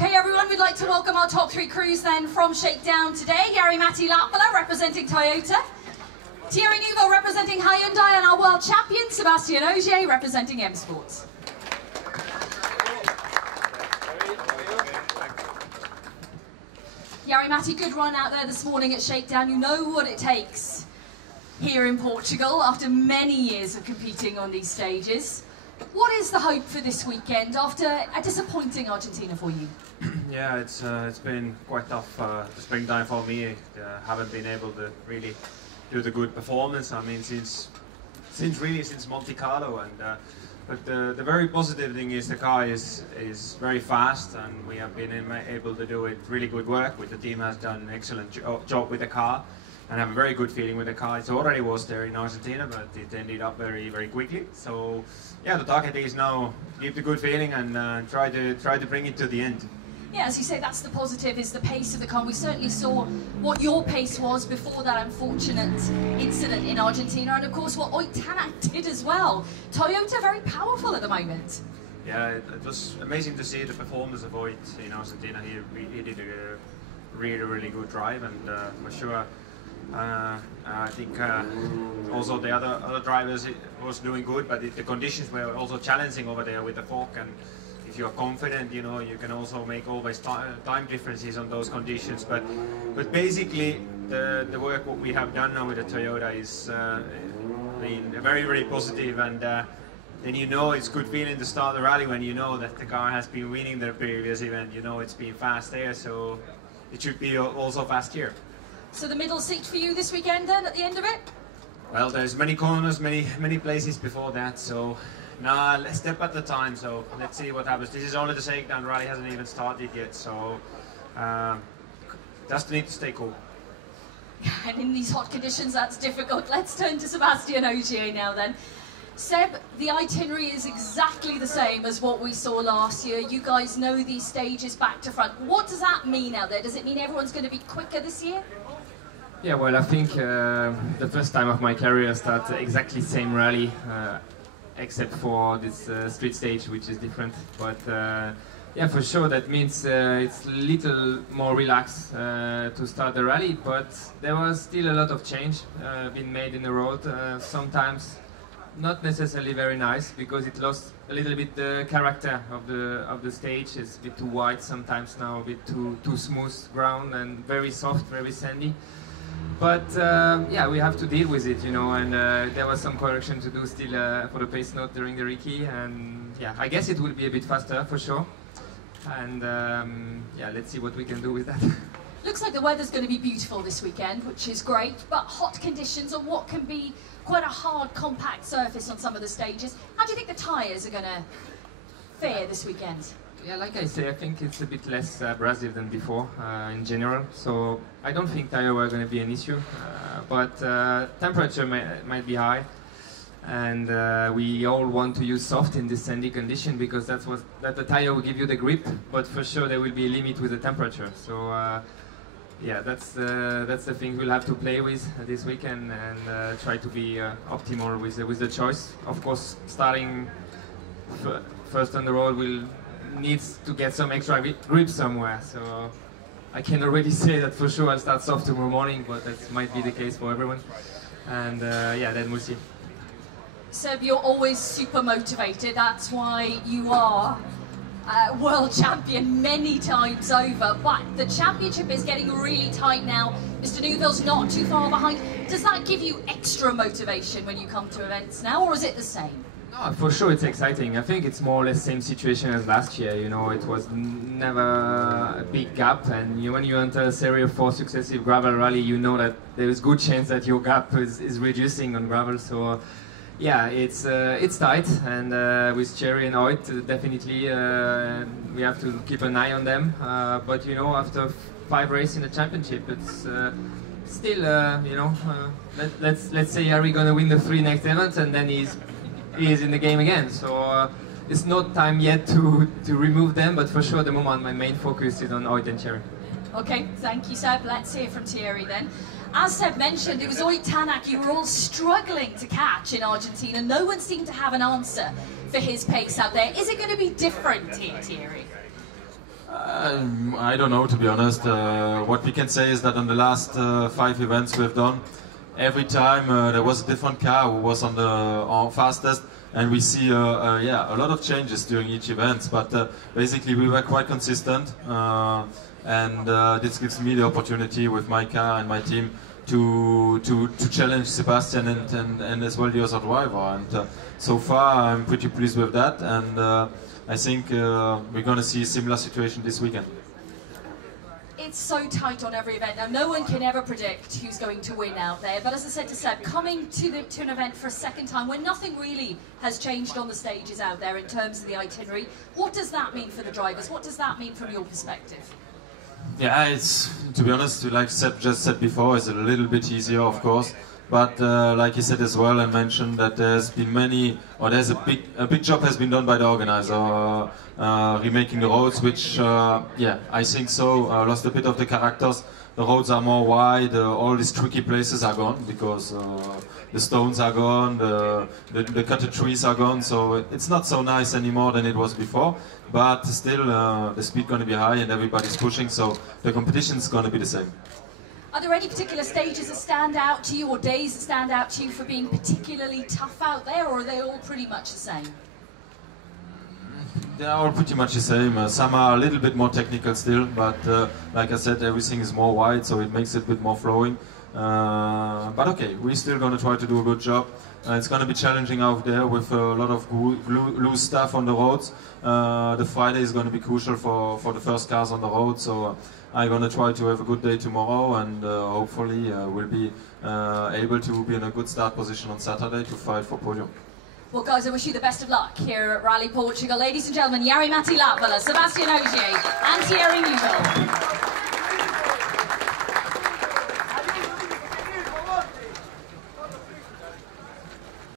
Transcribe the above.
Okay, everyone, we'd like to welcome our top three crews then from Shakedown today. Jari-Matti representing Toyota, Thierry Neuville representing Hyundai, and our world champion, Sebastien Ogier, representing eSports. Jari-Matti, good run out there this morning at Shakedown. You know what it takes here in Portugal after many years of competing on these stages. What is the hope for this weekend after a disappointing Argentina for you? Yeah, it's been quite tough the springtime for me. Haven't been able to really do the good performance. I mean, since Monte Carlo, and but the very positive thing is the car is very fast, and we have been able to do it really good work. The team has done an excellent job with the car, and have a very good feeling with the car. It already was there in Argentina, but it ended up very quickly. So yeah, the target is now keep the good feeling and try to bring it to the end. Yeah, as you say, that's the positive, is the pace of the car. We certainly saw what your pace was before that unfortunate incident in Argentina, and of course what Ott Tänak did as well. Toyota very powerful at the moment. Yeah, it was amazing to see the performance of Ott in Argentina. He did a really good drive, and for sure I think also the other drivers was doing good, but the conditions were also challenging over there with the fork. And if you're confident, you know, you can also make always time differences on those conditions. But basically, the work what we have done now with the Toyota is very positive, and then you know it's good feeling to start the rally when you know that the car has been winning the previous event. You know it's been fast there, so it should be also fast here. So the middle seat for you this weekend then, at the end of it? Well, there's many corners, many places before that, so let's step at the time, so let's see what happens. This is only the Shakedown rally, hasn't even started yet, so just need to stay cool. And in these hot conditions, that's difficult. Let's turn to Sebastien Ogier now then. Seb, the itinerary is exactly the same as what we saw last year. You guys know these stages back to front. What does that mean out there? Does it mean everyone's going to be quicker this year? Yeah, well, I think the first time of my career I start exactly same rally, except for this street stage, which is different. But yeah, for sure that means it's a little more relaxed to start the rally, but there was still a lot of change being made in the road. Sometimes not necessarily very nice, because it lost a little bit the character of the stage. It's a bit too wide sometimes now, a bit too smooth ground, and very soft, very sandy. But yeah, we have to deal with it, you know, and there was some correction to do still for the pace note during the recce, and yeah, I guess it will be a bit faster for sure. And yeah, let's see what we can do with that. Looks like the weather's going to be beautiful this weekend, which is great, but hot conditions on what can be quite a hard, compact surface on some of the stages. How do you think the tyres are going to fare this weekend? Yeah, like I say, I think it's a bit less abrasive than before in general, so I don't think tyre wear going to be an issue, but temperature might be high, and we all want to use soft in this sandy condition, because that the tyre will give you the grip, but for sure there will be a limit with the temperature. So yeah, that's the thing we'll have to play with this weekend, and try to be optimal with the choice. Of course, starting first on the road will needs to get some extra grip somewhere, so I can already say that for sure I'll start soft tomorrow morning, but that might be the case for everyone, and yeah, then we'll see. Seb, you're always super motivated, that's why you are world champion many times over, but the championship is getting really tight now. Mr. Neuville's not too far behind. Does that give you extra motivation when you come to events now, or is it the same? No, for sure it's exciting. I think it's more or less same situation as last year. You know, it was never a big gap, and when you enter a series of 4 successive gravel rally, you know that there is good chance that your gap is reducing on gravel. So yeah, it's tight, and with Thierry and Ott, definitely we have to keep an eye on them. But you know, after 5 races in the championship, it's still you know, let's say Jari gonna win the 3 next events, and then he is in the game again, so it's not time yet to remove them, but for sure at the moment my main focus is on Ott and Thierry. Okay, thank you, Seb. Let's hear from Thierry then. As Seb mentioned, it was Ott Tänak you were all struggling to catch in Argentina. No one seemed to have an answer for his pace out there. Is it going to be different here, Thierry? I don't know, to be honest. What we can say is that on the last 5 events we've done, every time there was a different car who was on the fastest, and we see a lot of changes during each event. But basically we were quite consistent, and this gives me the opportunity with my car and my team to challenge Sebastien and as well the other driver. And so far I'm pretty pleased with that, and I think we're going to see a similar situation this weekend. It's so tight on every event. Now, no one can ever predict who's going to win out there. But as I said to Seb, coming to an event for a second time when nothing really has changed on the stages out there in terms of the itinerary, what does that mean for the drivers? What does that mean from your perspective? Yeah, it's, to be honest, like Seb just said before, it's a little bit easier, of course. But like he said as well, and mentioned that there's been there's a big job has been done by the organizer, remaking the roads, which I think so lost a bit of the characters. The roads are more wide, all these tricky places are gone because the stones are gone, the cutted trees are gone, so it's not so nice anymore than it was before. But still, the speed going to be high and everybody's pushing, so the competition is going to be the same. Are there any particular stages that stand out to you, or days that stand out to you for being particularly tough out there, or are they all pretty much the same? They are all pretty much the same. Some are a little bit more technical still, but like I said, everything is more wide, so it makes it a bit more flowing. But okay, we're still going to try to do a good job. It's going to be challenging out there with a lot of loose stuff on the roads. The Friday is going to be crucial for the first cars on the road, so I'm going to try to have a good day tomorrow, and hopefully we'll be able to be in a good start position on Saturday to fight for podium. Well, guys, I wish you the best of luck here at Rally Portugal. Ladies and gentlemen, Jari-Matti, Sebastien Ogier and Thierry Mugel.